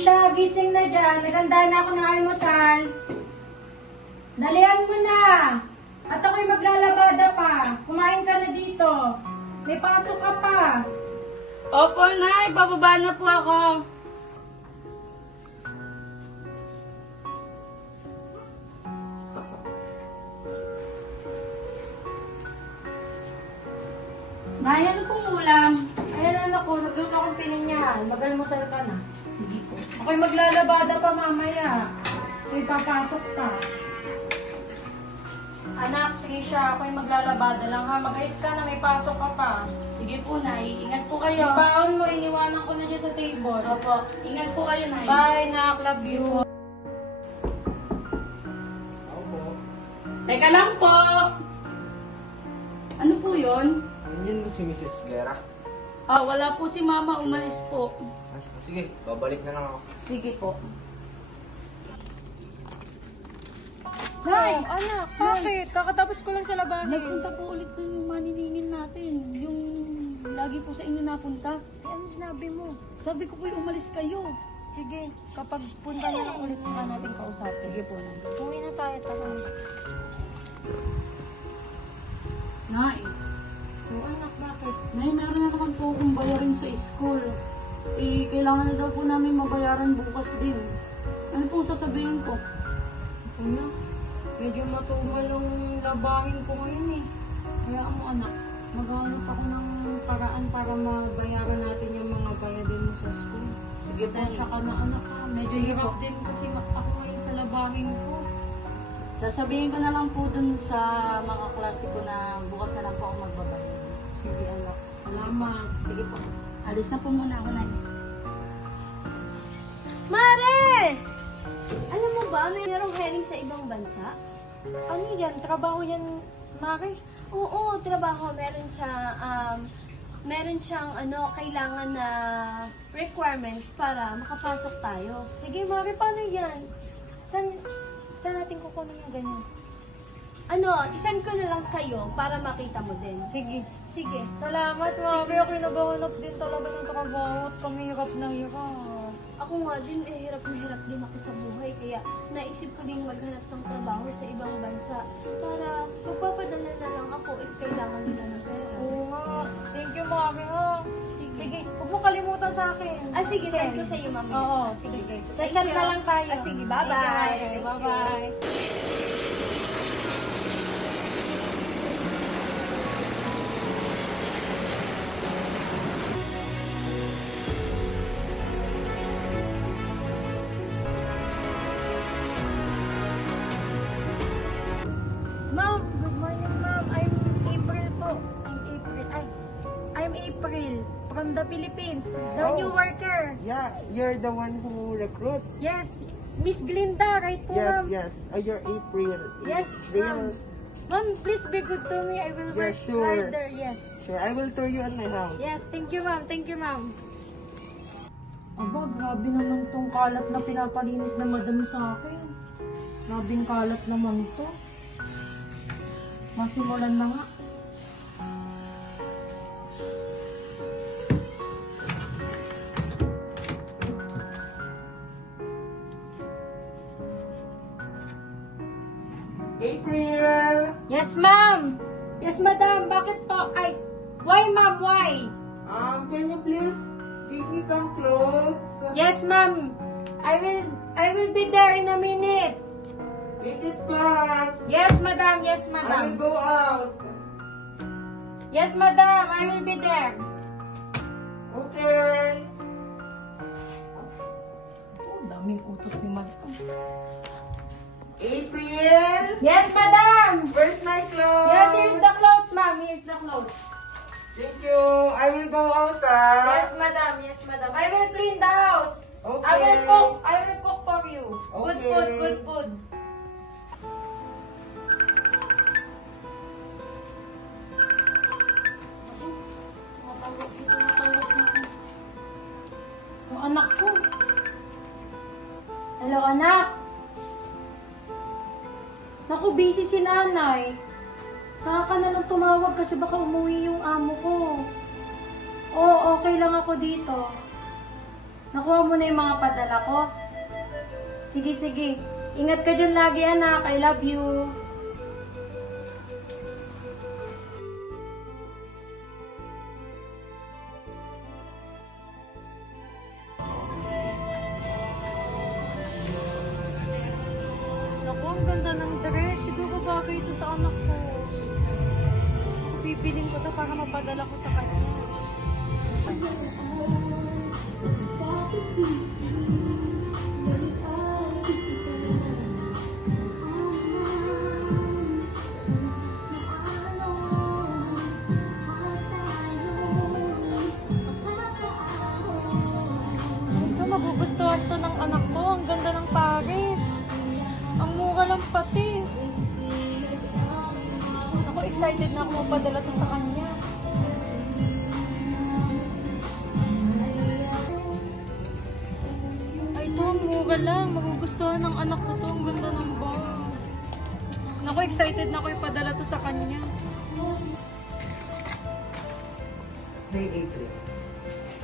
Tisha, gising na dyan. Naganda na ako ng almusal. Dalihan mo na. At ako'y maglalabada pa. Kumain ka na dito. May pasok ka pa. Opo, Nay. Bababa na po ako. Nay, ano pong ulam? Ayan anak ko, nagluto akong pininyan. Mag-almusal ka na. Hindi po. Ako'y maglalabada pa mamaya. May papasok ka. Anak, Tisha, ako'y maglalabada lang ha. Mag-ayos ka na, may pasok ka pa. Sige po, Nay. Ingat po kayo. Yung baon mo, iniwanan ko na dyan sa table. Opo. Ingat po kayo, Nay. Bye, nak. Love you. Teka lang po. Ano po yun? Nandiyan mo si Mrs. Guerra? Ah, wala po si Mama. Umalis po. Sige, babalik na lang ako. Sige po. Nay, anak, bakit? Kakatapos ko lang sa labahin. Nagpunta po ulit yung maniningin natin. Yung lagi po sa inyo napunta. Ano sinabi mo? Sabi ko po umalis kayo. Sige, kapag punta na lang ulit saka natin kausapin. Sige po, Nay. Uwi na tayo, tara. Nay. Oh, anak, bakit? Nay, meron na naman po akong bayarin sa school. Eh, kailangan na daw po namin mabayaran bukas din. Ano pong sasabihin ko? Anak, medyo matumal ang labahin ko ngayon eh. Kaya mo, anak, maghanap ako ng paraan para mabayaran natin yung mga bayadin mo sa school. Sige, Pasensya ka na, anak ha. Medyo Sige hirap po. din kasi ako ngayon sa labahin ko. Sasabihin ko na lang po dun sa mga klase ko na bukas na lang po ako magbabayad. Sige, anak. Salamat. Sige po. Alis na po muna ako, Nay. Mare! Alam mo ba, mayroong hiring sa ibang bansa? Ano yan? Trabaho yan, Mare? Oo, trabaho. Meron siyang kailangan na requirements para makapasok tayo. Sige, Mare, paano yan? Saan natin kukunin yung ganyan? Isend ko na lang sa'yo para makita mo din. Sige. Sige. Salamat, Mare. Ako'y naghahanap din talaga ng trabaho at kami hirap na hirap. Ako nga din, hirap na hirap din ako sa buhay. Kaya naisip ko din maghanap ng trabaho sa ibang bansa para magpapadala na lang ako if kailangan nila ng pera. Oo nga. Thank you, Mare, ha? Sige. Sige, huwag mo kalimutan sa akin. Sige, send ko sa'yo mamaya. Oo, sige. Send na lang tayo. Sige, bye-bye. Thank you, Mare. Bye-bye. Ma'am, good morning, ma'am. I'm April po. I'm April from the Philippines. The Oh. new worker. Yeah, you're the one who recruit. Yes, Miss Glinda, right po, Yes, ma'am? yes. You're April. Yes, April. Ma'am, please be good to me. I will Yeah, work sure. harder. Yes. Sure, I will tour you at my house. Yes, thank you, ma'am. Thank you, ma'am. Aba, grabe naman tong kalat na pinapalinis na madam sa akin. Grabing kalat naman to. Masimulan na nga. April! Yes, ma'am. Yes, madam. Bakit po? Why, ma'am? Why? Can you please give me some clothes? Yes, ma'am. I will be there in a minute. Make it fast. Yes, madam. Yes, I will madam. go out. Yes, madam. I will be there. Okay. Oh, daming utos ni madam. April! Yes, madam. Where's my clothes? Yes, here's the clothes, ma'am. Here's the clothes. Thank you. I will go out, Yes, madam. Yes, madam. I will clean the house. Okay. I will cook. I will cook for you. Good Okay. food. Good food. Yung anak ko. Hello, anak. Naku, busy si nanay. Saka ka na lang tumawag kasi baka umuwi yung amo ko. Oo, okay lang ako dito. Nakuha mo na yung mga padala ko? Sige, sige. Ingat ka dyan lagi, anak. I love you. Naku, ang ganda ng dress. Siguro bagay ito sa anak ko. Pipiling ko to para mapadala ko sa kanya. Ito, magugustuhan to ng anak ko. Ang ganda ng Paris. Ang mura lang pati. Ako, excited na ako mapadala to sa kanya. Ay, ito, ang mura lang. Magugustuhan ng anak ko to. Ang ganda ng bag. Ako, excited na ako ipadala to sa kanya. Day April.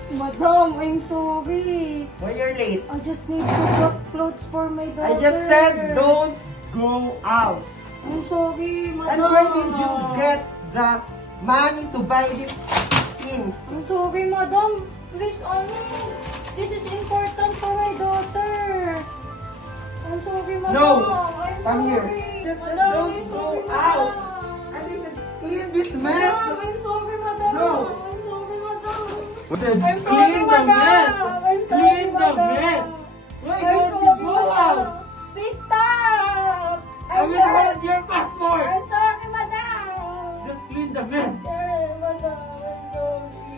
Madam, I'm sorry. Why you're late? I just need to drop clothes for my daughter. I just said don't go out. I'm sorry, madam. And where did you get the money to buy these things? I'm sorry, madam. Please, this is important for my daughter. I'm sorry, madam. No! I'm Come sorry. here. Just Madam, don't I'm go sorry, out. madam. And they said, clean this Madam, mess. I'm sorry, madam. No. I'm sorry, madam. Clean I'm sorry, the madam. mess. I'm sorry, Clean the madam. mess. Why I'm don't you sorry, go madam. out? Please stop. I will hold your passport. I'm sorry, madam. Just clean the mess. Sorry, madam. I'm sorry.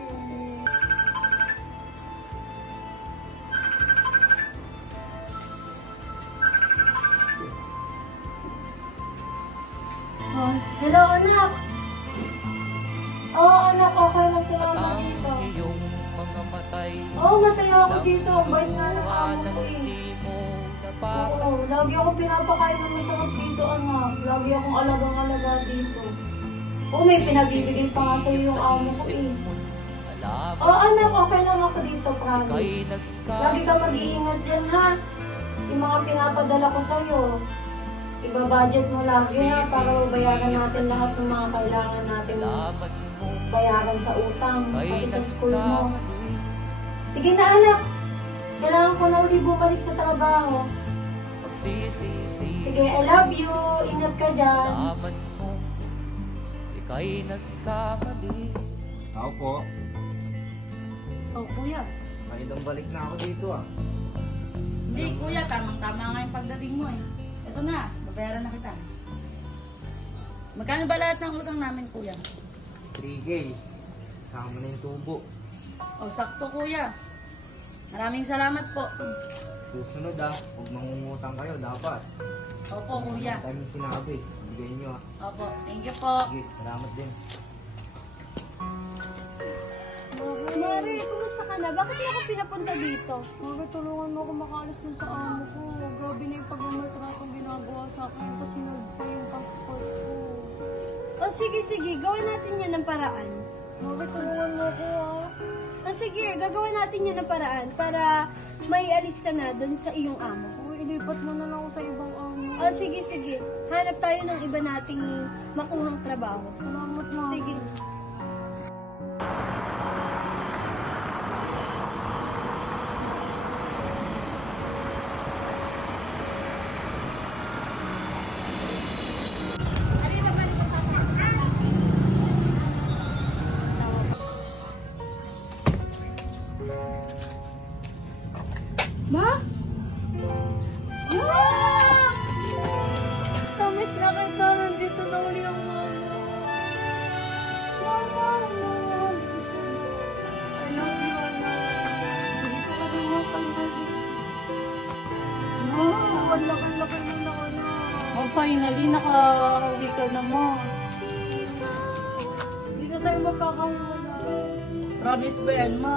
Oh, hello, anak. Oo, anak, okay lang si mama dito. iyong mga matay. Oo, masaya ako dito. Ang bait nga ng amo ko eh. Oo, lagi ako pinapakain ng masarap dito, anak. Lagi akong alagang-alaga dito. Oo, may pinabibigay pa nga sa'yo yung amo ko eh. Oo, anak, okay lang ako dito, promise. Lagi ka mag-iingat dyan, ha? Yung mga pinapadala ko sa'yo. Iba-budget mo lagi, ha? Para mabayaran natin lahat ng mga kailangan natin bayaran sa utang, pati sa school mo. Sige na, anak. Kailangan ko na ulit bumalik sa trabaho. Sige, I love you. Ingat ka dyan. Ika'y nagkamali. Ako po. Oh, kuya. May ilang balik na ako dito ah. Hindi, kuya. Tamang-tama nga yung pagdating mo eh. Ito na. Babayaran na kita. Magkano ba lahat ng utang namin, kuya? 3K. Sama na yung tubo. O, sakto, kuya. Maraming salamat po. Susunod huwag mangungutang kayo, dapat. Opo, kuya. Ang time yung sinabi, bigay nyo Opo, thank you po. Sige, salamat din. Mari, kumusta ka na? Bakit mo ako pinapunta dito? Mami, tulungan mo ako makaalis dun sa amo ko. Grabe na yung pagmamaltratong ginagawa sa akin. Tapos sinod pa yung passport ko. O sige, sige, gawin natin yan ng paraan. Mami, tulungan mo ako O sige, gagawin natin yan ng paraan para may alis ka na doon sa iyong amo. Uy, ilipat mo na lang ako sa ibang amo. O sige, sige. Hanap tayo ng iba nating makuhang trabaho. Salamat, Mami. Sige. Ma? Ma! Tamis na kita. Nandito na uli ang mama. Mama! I love you, anak. Dito ka rin matanggal. Ma! Ang laki-laki mo na, anak. Oh, finally, nakauwi ka na mo. Dito tayo magkakawala. Promise ba yan, ma?